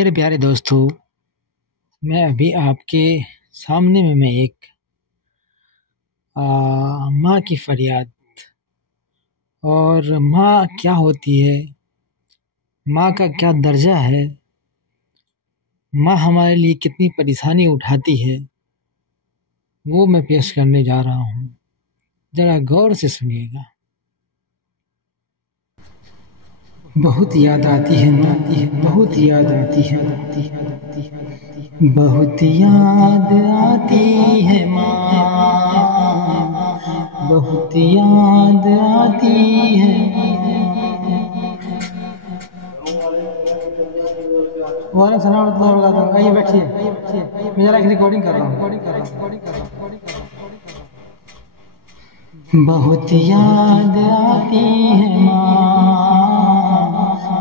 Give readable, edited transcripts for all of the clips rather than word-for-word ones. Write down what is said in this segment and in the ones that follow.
मेरे प्यारे दोस्तों, मैं अभी आपके सामने में मैं एक माँ की फरियाद और माँ क्या होती है, माँ का क्या दर्जा है, माँ हमारे लिए कितनी परेशानी उठाती है, वो मैं पेश करने जा रहा हूँ। ज़रा गौर से सुनिएगा। बहुत याद आती है माँ, बहुत याद आती है, बहुत याद आती है माँ, बहुत याद आती है। वालेकुम सलाम वरहमतुल्लाहि वबरकातुहू। आइए बैठिए, मैं जरा एक रिकॉर्डिंग कर रहा हूँ। बहुत याद आती है माँ,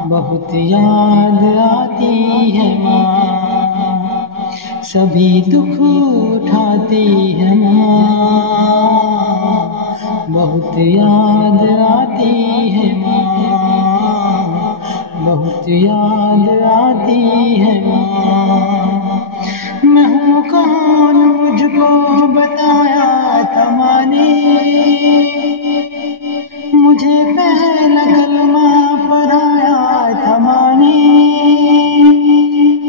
बहुत याद आती है माँ, सभी दुख उठाती है माँ, बहुत याद आती है माँ, बहुत याद आती है माँ। मैं हूँ कौन, मुझको बताया था माँ ने, मुझे पहला कलमा पढ़ाया था माँ ने।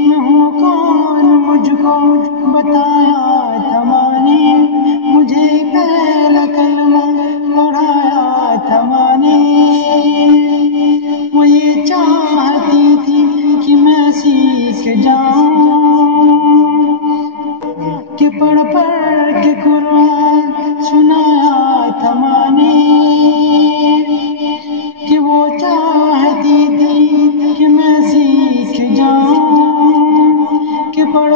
मैं हूँ कौन, मुझको बताया था माँ ने, मुझे पहला कलमा पढ़ाया था माँ ने। वो ये चाहती थी कि मैं सीख जाऊं, कि पढ़ के कुरान सुनाया था माँ ने। कि वो चाहती थी कि मैं सीख जाऊं, कि पढ़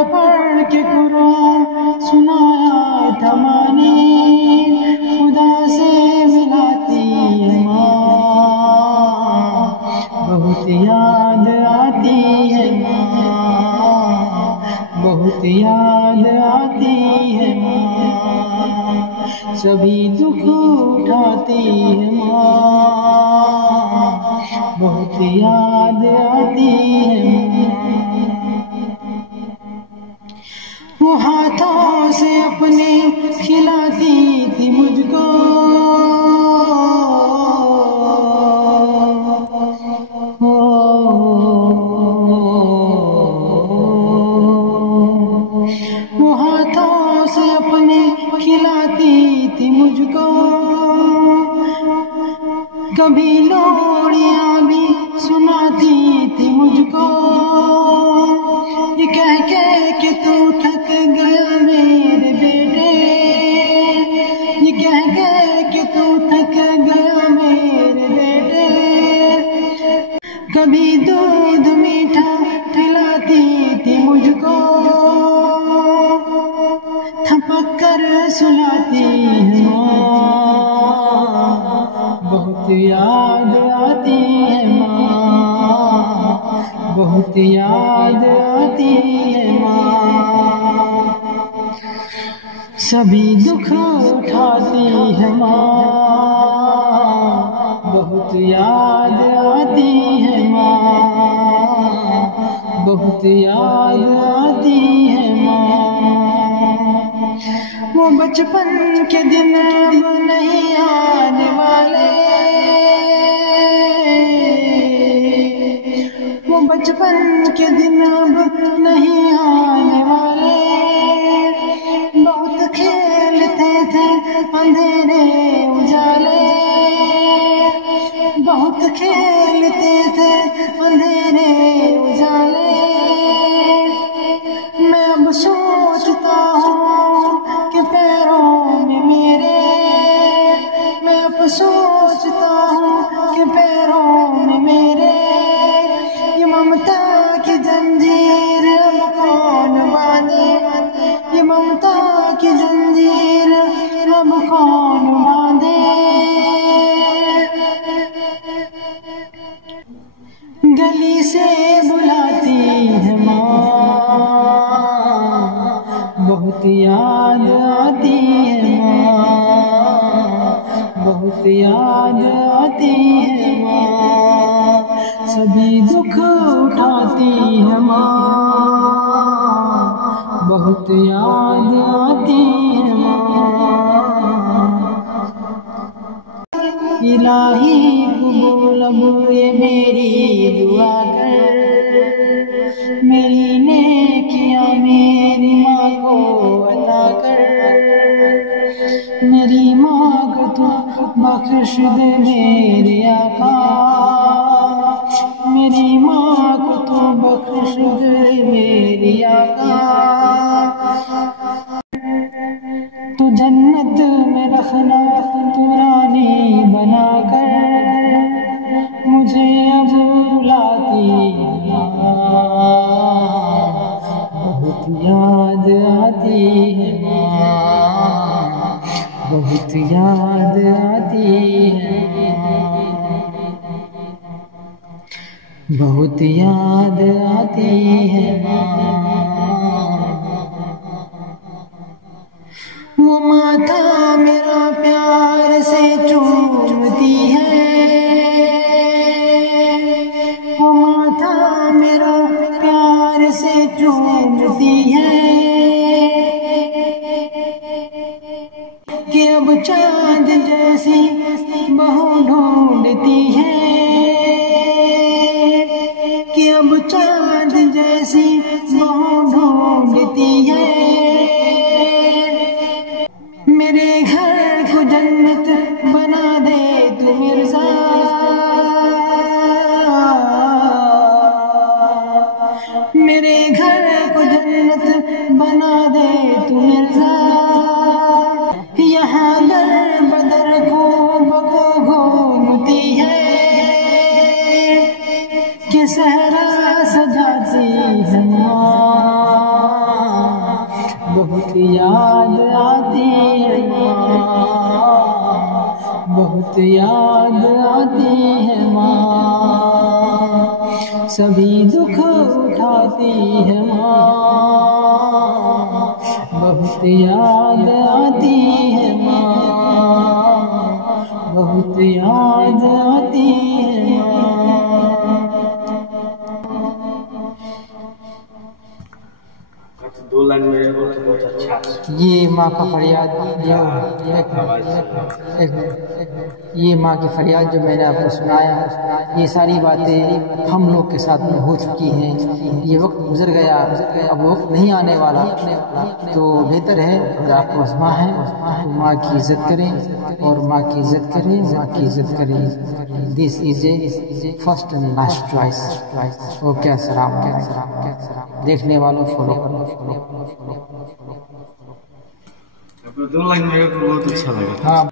के कुरान सुनाया था माँ ने। खुदा से मिलाती है माँ, बहुत याद आती है माँ, बहुत याद आती है माँ, सभी दुख उठाती है माँ, बहुत याद आती है माँ। वो हाथों से अपने खिलाती थी मुझको, वो हाथों से अपने खिलाती थी मुझको, कभी लोरियां भी सुनाती थी मुझको। ये कह के तू थक गया मेरे बेटे, ये कह के तू थक गया मेरे बेटे, कभी दूध मीठा पिलाती थी मुझको, थपक कर सुलाती है माँ, बहुत याद आती है माँ, बहुत याद आती है माँ, सभी दुख उठाती है माँ, बहुत याद आती है माँ, बहुत याद आती है माँ। वो बचपन के दिन अब नहीं आने वाले, वो बचपन के दिन अब नहीं आने वाले, बहुत खेलते थे अंधेरे उजाले, बहुत खेलते थे अंधेरे उजाले। मैं अब सोचता हूँ कि पैरों में मेरे, मैं अब सोचता हूँ कि पैरों में मेरे, ये ममता की जंजीर अब कौन बांधे, ये ममता की जंजीर अब कौन बांधे। गली से बुलाती है माँ, बहुत याद आती है माँ, बहुत याद आती है माँ, सभी दुख उठाती है माँ, ने किया मेरी माँ को अता कर, मेरी माँ को तू बख्श दे मेरे आका, मेरी माँ को तू बख्श दे मेरी आका। तू जन्नत में रखना तू रानी बना कर, मुझे अब रुलाती है बहुत याद आती है माँ, बहुत याद आती है बहुत याद आती है माँ। वो माथा मेरा प्यार से चूमती है, वो माथा मेरा प्यार से चूमती है, कि अब चांद जैसी बहू ढूंढती है, कि अब चांद जैसी बहू ढूंढती है। मेरे घर को जन्नत बना दे तू मिर्ज़ा, मेरे घर को जन्नत बना दे तू मिर्ज़ा। यहाँ दर बदर को बको घूमती है, कि सहरा सजाती है माँ, बहुत याद आती है माँ, बहुत याद आती है माँ। सभी दुख उठाती है माँ, बहुत याद आती है माँ, बहुत याद आती है माँ। दो लाइन में बहुत अच्छा। ये माँ का फरियाद, ये माँ की फरियाद जो मैंने आपको सुनाया, ये सारी बातें हम लोग के साथ में हो चुकी हैं। ये वक्त गुजर गया, अब वक्त नहीं आने वाला, तो बेहतर है अगर आपके पास माँ है तो माँ की इज्जत करें, और माँ की इज्जत करें, माँ की इज्जत करें। This is a first and last choice. Okay, अस्सलाम वालेकुम। देखने वालों फॉलो करो। दो लाइन में बहुत अच्छा लगा। हाँ।